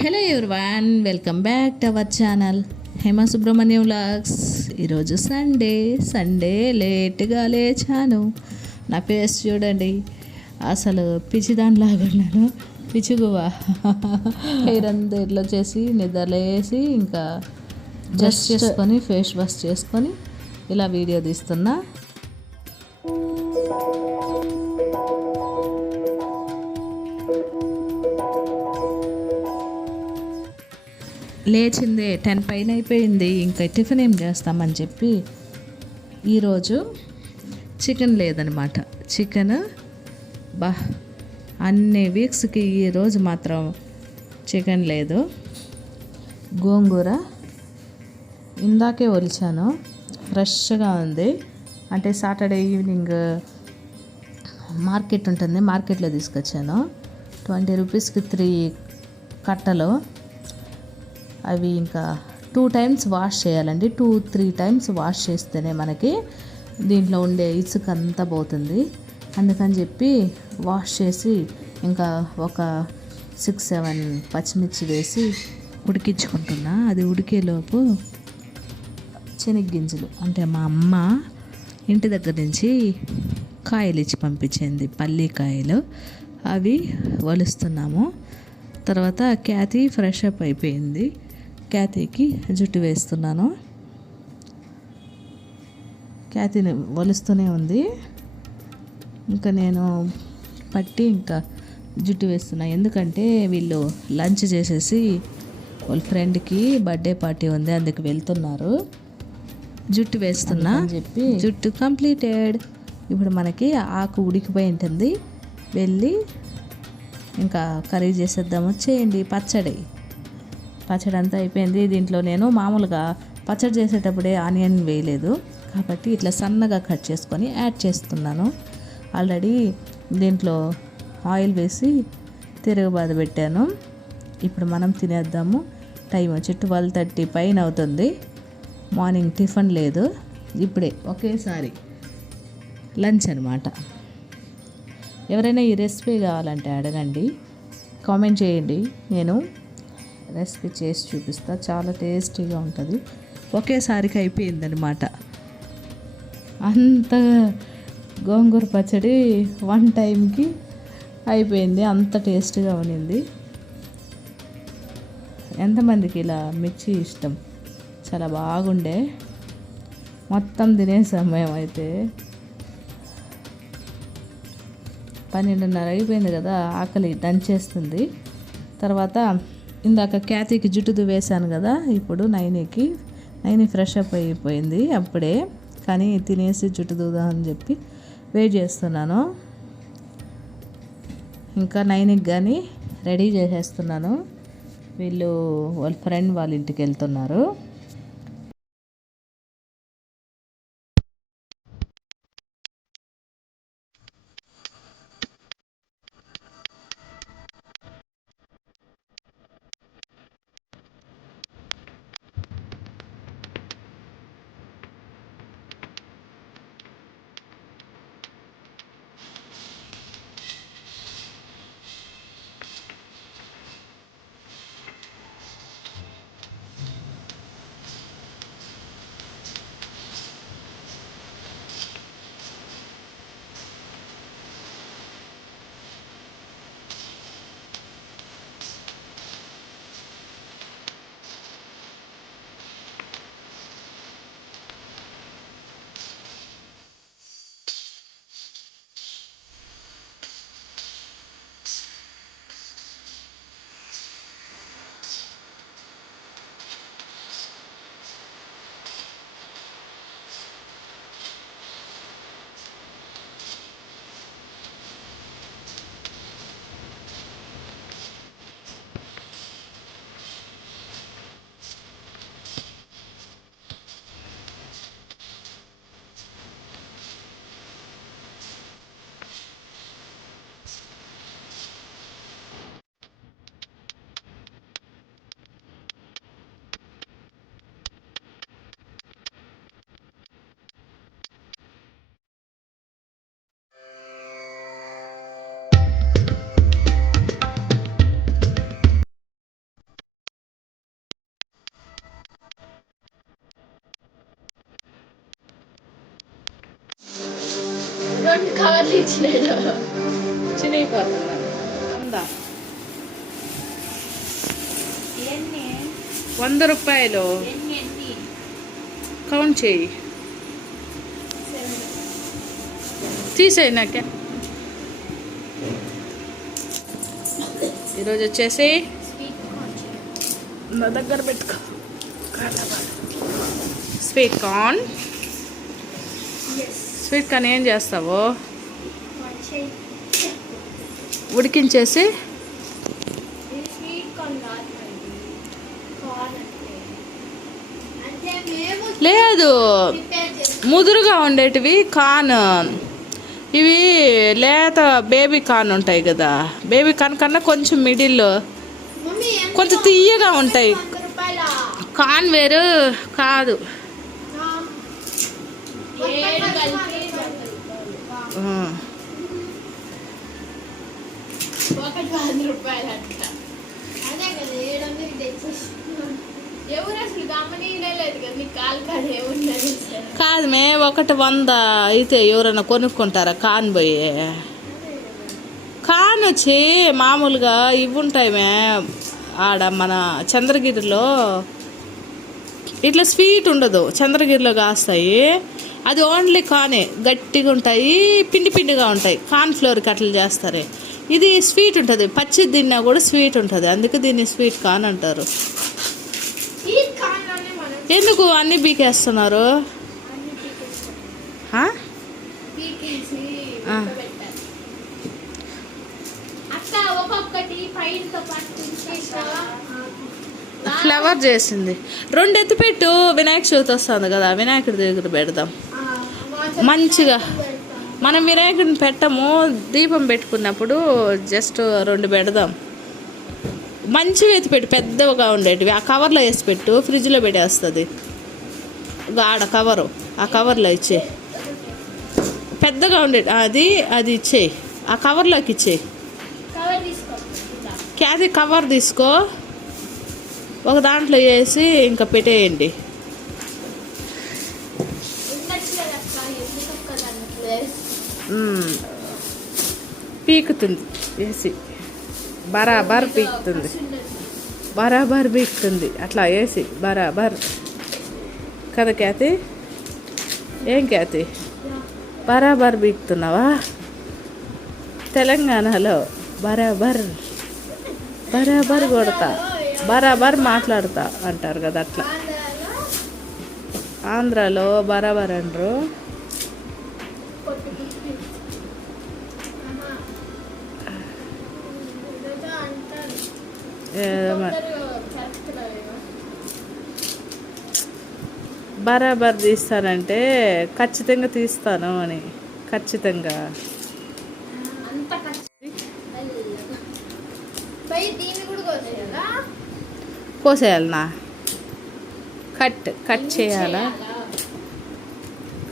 Hello everyone, welcome back to our channel Hema Subrahmanyam vlogs. ఈరోజు Sunday లేట్గా లేచాను. నా ఫేస్ చూడండి, అసలు పిచ్చిదానిలాగా ఉన్నాను. పిచ్చుగువా హెయిర్ అంతా ఇట్లా చేసి నిద్రలేసి ఇంకా జస్ట్ చేసుకొని ఫేస్ వాష్ చేసుకొని ఇలా వీడియో తీస్తున్నా. లేచిందే 10 పైన అయిపోయింది. ఇంకా టిఫిన్ ఏం చేస్తామని చెప్పి ఈరోజు చికెన్ లేదనమాట. చికెన్ అన్ని వీక్స్కి ఈరోజు మాత్రం చికెన్ లేదు. గోంగూర ఇందాకే ఒలిచాను, ఫ్రెష్గా ఉంది. అంటే సాటర్డే ఈవినింగ్ మార్కెట్ ఉంటుంది, మార్కెట్లో తీసుకొచ్చాను. 20 రూపీస్కి 3 కట్టలు. అవి ఇంకా 2 టైమ్స్ వాష్ చేయాలండి. 2-3 టైమ్స్ వాష్ చేస్తేనే మనకి దీంట్లో ఉండే ఇసుక అంతా పోతుంది. అందుకని చెప్పి వాష్ చేసి ఇంకా ఒక 6-7 పచ్చిమిర్చి వేసి ఉడికించుకుంటున్నా. అది ఉడికేలోపు శనగ్గింజలు అంటే మా అమ్మ ఇంటి దగ్గర నుంచి కాయలు ఇచ్చి పంపించింది, పల్లీకాయలు. అవి వలుస్తున్నాము. తర్వాత క్యాతి ఫ్రెష్ అప్ అయిపోయింది. క్యాతీకి జుట్టు వేస్తున్నాను. క్యాతీని వలుస్తూనే ఉంది. ఇంకా నేను పట్టి ఇంకా జుట్టు వేస్తున్నా. ఎందుకంటే వీళ్ళు లంచ్ చేసేసి వాళ్ళ ఫ్రెండ్కి బర్త్డే పార్టీ ఉంది, అందుకు వెళ్తున్నారు. జుట్టు వేస్తున్నా అని చెప్పి జుట్టు కంప్లీటెడ్. ఇప్పుడు మనకి ఆకు ఉడికిపోయి ఉంటుంది. వెళ్ళి ఇంకా కర్రీ చేసేద్దాము. వచ్చేయండి. పచ్చడి అంతా అయిపోయింది. దీంట్లో నేను మామూలుగా పచ్చడి చేసేటప్పుడే ఆనియన్ వేయలేదు కాబట్టి ఇట్లా సన్నగా కట్ చేసుకొని యాడ్ చేస్తున్నాను. ఆల్రెడీ దీంట్లో ఆయిల్ వేసి తిరగబాద పెట్టాను. ఇప్పుడు మనం తినేద్దాము. టైం వచ్చి 12:30 పైన అవుతుంది. మార్నింగ్ టిఫిన్ లేదు, ఇప్పుడే ఒకేసారి లంచ్ అనమాట. ఎవరైనా ఈ రెసిపీ కావాలంటే అడగండి, కామెంట్ చేయండి. నేను రెసిపీ చేసి చూపిస్తా. చాలా టేస్టీగా ఉంటుంది. ఒకేసారికి అయిపోయిందనమాట. అంత గోంగూర పచ్చడి 1 టైంకి అయిపోయింది. అంత టేస్టీగా ఉన్నింది. ఎంతమందికి ఇలా మిర్చి ఇష్టం? చాలా బాగుండే. మొత్తం తినే సమయం అయితే 12:30 అయిపోయింది కదా, ఆకలి దంచేస్తుంది. తర్వాత ఇందాక క్యాతీకి జుట్టు వేశాను కదా, ఇప్పుడు నైని ఫ్రెష్ అప్ అయిపోయింది అప్పుడే. కానీ తినేసి జుట్టు దూదామని చెప్పి వెయిట్ చేస్తున్నాను. ఇంకా 9కి కానీ రెడీ చేసేస్తున్నాను. వీళ్ళు వాళ్ళ ఫ్రెండ్ వాళ్ళ ఇంటికి వెళ్తున్నారు. చినిగిపోతున్నాను. 100 రూపాయలు కౌంట్ చేయి, తీసేయి నాకే. ఈరోజు వచ్చేసి నా దగ్గర పెట్టుకో స్వీట్ కార్న్. స్వీట్ కార్న్ ఏం చేస్తావు? ఉడికించేసి లేదు, ముదురుగా ఉండేటివి కార్న్. ఇవి లేత బేబీ కార్న్ ఉంటాయి కదా, బేబీ కార్న్ కన్నా కొంచెం మిడిల్ కొంచెం తీయగా ఉంటాయి. కార్న్ వేరు కాదు. కాదు మే, 100 అయితే ఎవరైనా కొనుక్కుంటారా కాన్ పోయి? కాన్ వచ్చి మామూలుగా ఇవి ఉంటాయి మే, ఆడ మన చంద్రగిరిలో ఇట్లా స్వీట్ ఉండదు, చంద్రగిరిలో కాస్తాయి. అది ఓన్లీ కానే, గట్టిగా ఉంటాయి, పిండి పిండిగా ఉంటాయి. కార్న్ ఫ్లోర్కి అట్లా చేస్తారే. ఇది స్వీట్ ఉంటుంది, పచ్చి తిన్నా కూడా స్వీట్ ఉంటుంది, అందుకే దీన్ని స్వీట్ కార్న్ అంటారు. ఎందుకు అన్నీ బీకేస్తున్నారు? ఫ్లవర్ చేసింది. 2 ఎత్తిపెట్టు, వినాయక చవితి వస్తుంది కదా, వినాయకుడి దగ్గర పెడదాం మంచిగా. మనం వినాయకుడిని పెట్టము, దీపం పెట్టుకున్నప్పుడు జస్ట్ 2 పెడదాం. మంచిగా ఎత్తిపెట్టు, పెద్దగా ఉండేటివి. ఆ కవర్లో వేసి పెట్టు, ఫ్రిడ్జ్లో పెట్టేస్తుంది. ఆడ కవరు, ఆ కవర్లో ఇచ్చే పెద్దగా ఉండేది అది ఇచ్చేయి, ఆ కవర్లోకి ఇచ్చేయి. క్యాది కవర్ తీసుకో, ఒక దాంట్లో వేసి ఇంకా పెట్టేయండి. పీకుతుంది వేసి, బరాబర్ పీకుతుంది, బరాబర్ పీకుతుంది అట్లా వేసి బరాబర్ కదా ఖ్యాతి? ఏం ఖ్యాతి, బరాబర్ పీకుతున్నావా? తెలంగాణలో బరాబర్ బరాబర్ కొడతా, బరాబర్ మాట్లాడతా అంటారు కదా, అట్లా. ఆంధ్రాలో బరాబర్ అనరు. బరాబర్ తీస్తానంటే ఖచ్చితంగా తీస్తాను అని, ఖచ్చితంగా. కోసేయాలనా? కట్ చేయాలా?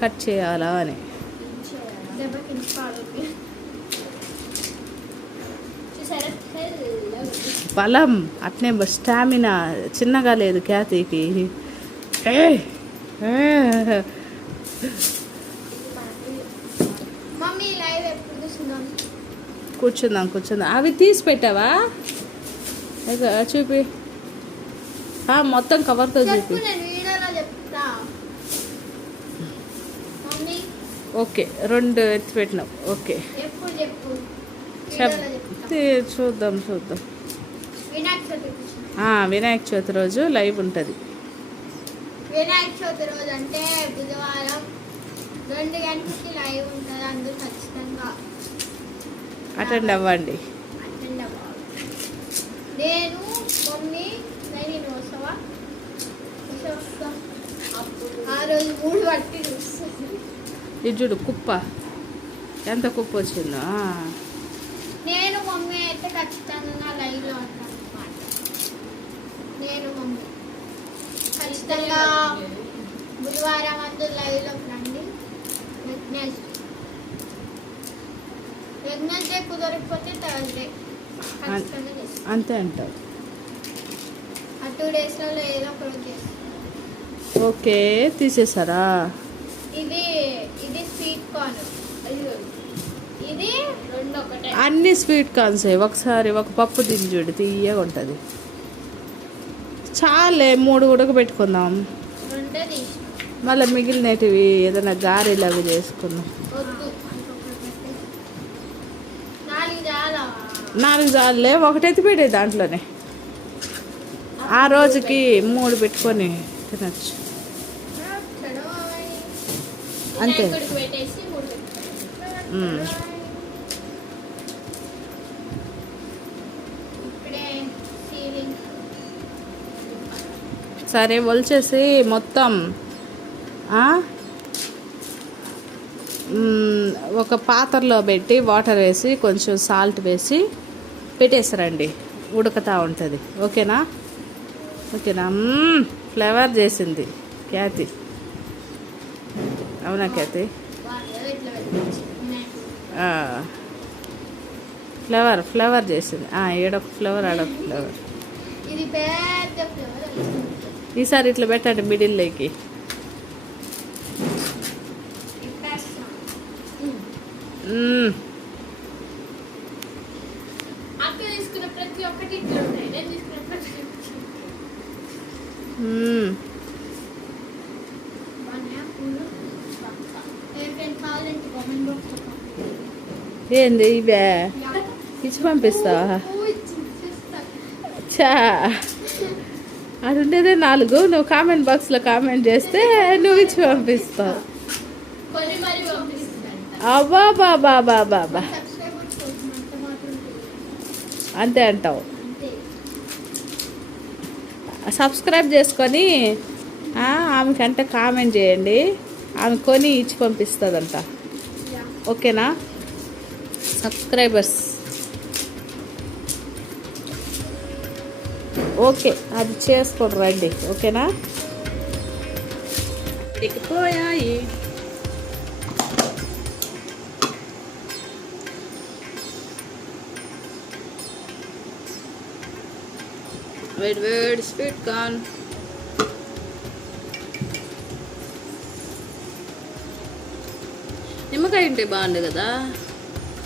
కట్ చేయాలా అని. బలం అట్నే, స్టామినా చిన్నగా లేదు ఖ్యాతికి. కూర్చుందాం. అవి తీసి పెట్టావా? చూపి, మొత్తం కవర్తో చూపి. ఓకే, 2 ఎత్తి పెట్టినావు. ఓకే, చూద్దాం. వినాయక చవితి రోజు లైవ్ ఉంటుంది. వినాయక చవితి రోజు అంటే బుధవారం 2 గంటలకి లైవ్ ఉంటుంది. అందరూ ఖచ్చితంగా అటెండ్ అవ్వండి. నేను మమ్మీ వస్తావా? ఆ రోజు 3 పట్టి చూస్తాను. ఇది చూడు కుప్ప, ఎంత కుప్ప వచ్చిందో. నేను మమ్మీ అయితే ఖచ్చితంగా లైవ్లో ఉంటాను అన్నమాట. నేను మమ్మీ ఖచ్చితంగా బుధవారం అందరూ లైవ్లోకి రండి. వెడ్నెస్డే కుదరకపోతే థర్స్డే ఖచ్చితంగా చేస్తాను. అంతే అంటావు. ఆ 2 డేస్లో ఏదో ఒక రోజు చేస్తాను. ఓకే, తీసేసారా? ఇది స్వీట్ కార్న్. ఇది రెండు ఒకటే. అన్ని స్వీట్ కార్న్సే. ఒకసారి ఒక పప్పు తిని చూడు, తీయగా ఉంటుంది. చాలే 3 ఉడకబెట్టుకుందాం. రెండే తీసిన. మళ్ళీ మిగిలినవి ఏదైనా గారెలు అవి చేసుకుందాం. వద్దు. 4 చాలా. 4 చాలులే, ఒకటి ఎత్తి పెట్టే దాంట్లోనే. ఆ రోజుకి 3 పెట్టుకొని తినచ్చు. అంతే. వినాయకుడికి పెట్టేసి 3 పెట్టుకోవాలి. ఇప్పుడే సీలింగ్. సరే ఒలిచేసి మొత్తం ఒక పాత్రలో పెట్టి వాటర్ వేసి కొంచెం సాల్ట్ వేసి పెట్టేసారండి. ఉడుకుతూ ఉంటుంది. ఓకేనా? ఓకేనా? ఫ్లేవర్ చేసింది ఖ్యాతి. అవునా ఖ్యాతి? ఇట్లా పెట్టచ్చు వినాయకుడు. ఫ్లేవర్ చేసింది. ఏడొక ఫ్లేవర్, ఆడొక ఫ్లేవర్. ఇది పెద్ద ఫ్లేవర్. ఈసారి ఇట్లా పెట్టండి మిడిల్లోకి. అక్క తీసుకున్న ప్రతి ఒక్కటి ఇట్లా ఉంటాయి. నేను తీసుకున్న ప్రతి కావాలంటే కామెంట్ బాక్స్. ఏంది ఇవే ఇచ్చి పంపిస్తావా? చా, అది ఉండేదే 4. నువ్వు కామెంట్ బాక్స్లో కామెంట్ చేస్తే నువ్వు ఇచ్చి పంపిస్తావు. కొన్ని మరి పంపిస్తాను. అబ్బా బాబా బాబా బా, సబ్స్క్రైబర్స్ కోసం అంత మాత్రం అంతే అంటావు. అంతే. సబ్స్క్రైబ్ చేసుకొని ఆమెకంటే కామెంట్ చేయండి. ఆమె కొని ఇచ్చి పంపిస్తుందంట. ఓకేనా? సబ్స్క్రైబర్స్ ఓకే, అది చేసుకోండి రండి. ఓకేనా? పోయాయి. వేడి స్వీట్ కార్న్. నిమ్మకాయ ఉంటే బాగుంది కదా.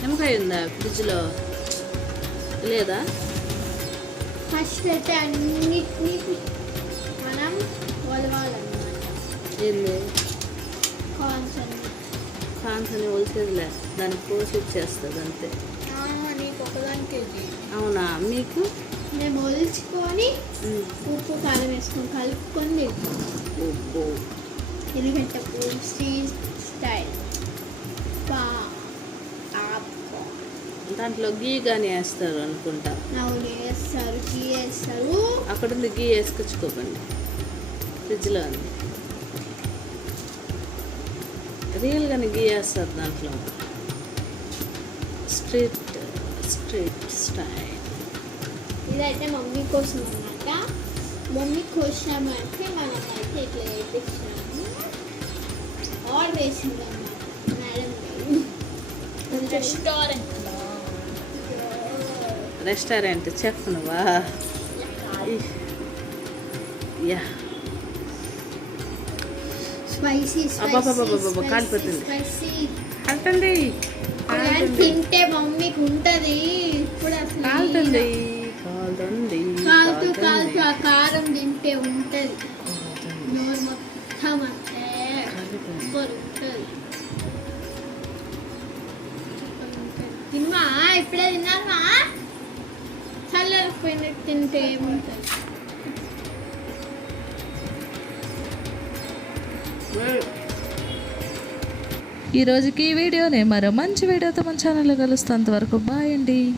నిమ్మకాయ ఉందా ఫ్రిడ్జ్లో? లేదా? ఫస్ట్ అయితే అన్నిటినీ మనం వలవాలన్నమాట. ఏంది? కార్న్స్ అన్ని. కాన్స్ అని ఒలిసేదిలే, దానికి కోసి ఇచ్చేస్తుంది అంతే. నీకు ఒకదానికి అవునా? మీకు? మేము ఒలుచుకొని ఉప్పు కారం వేసుకొని కలుపుకొని ఉప్పు ఎలిగంట స్ట్రీట్ స్టైల్. దాంట్లో గీ కానీ వేస్తారు అనుకుంటా. అవును, వేస్తారు. గీ వేస్తారు. అక్కడ ఉంది, గీ వేసుకొచ్చుకోకండి. ఫ్రిడ్జ్లో ఉంది. రియల్గానే గీ వేస్తారు దాంట్లో. Street style. ఇదైతే మమ్మీ కోసం అన్నమాట. మమ్మీ కోసం అంటే మనం అయితే ఇట్లా వేయించాము. ఆర్డర్ వేసింది అన్నమాట మేడం గారు. రెస్టారెంట్ చెఫ్ నువ్వా? యా. స్పైసీ అబ్బబ్బబ్బబ్బబ్బ, కాలిపోతుంది. స్పైసీ అంటుంది తింటే మమ్మీకి ఉంటది. ఇప్పుడు అసలు కాలుతుంది. కాలుతూ కాలుతూ ఆ కారం తింటే ఉంటది. నోరు మొత్తం అంటే ఉంటుంది. తిన్నా ఇప్పుడే తిన్నా. చల్లకపోయినట్టు తింటే ఏముంటుంది. ఈ రోజుకి ఈ వీడియోనే మరో మంచి వీడియోతో మన ఛానల్లో కలుస్తాం. అంతవరకు బాయ్ అండి.